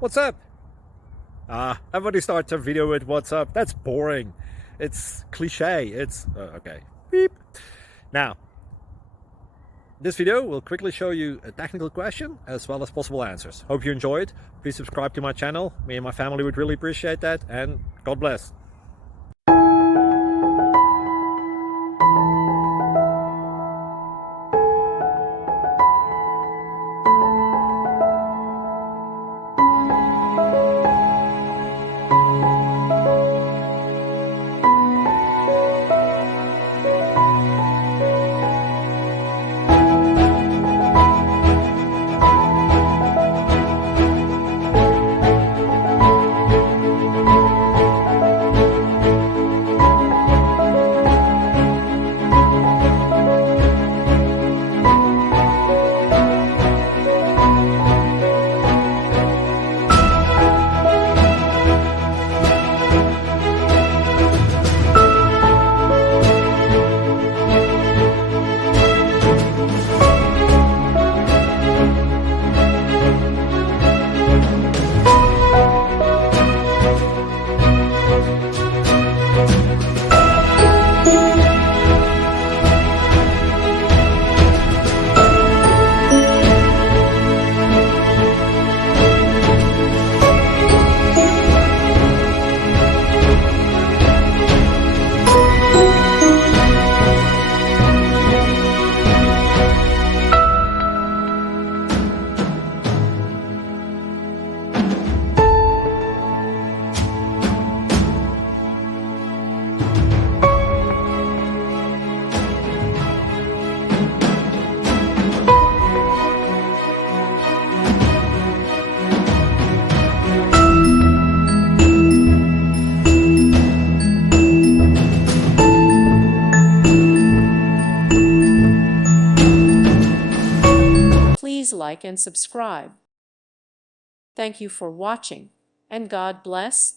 What's up? Everybody starts a video with what's up. That's boring. It's cliche. It's okay. Beep. Now, this video will quickly show you a technical question as well as possible answers. Hope you enjoyed. Please subscribe to my channel. Me and my family would really appreciate that, and God bless. Please like and subscribe. Thank you for watching, and God bless.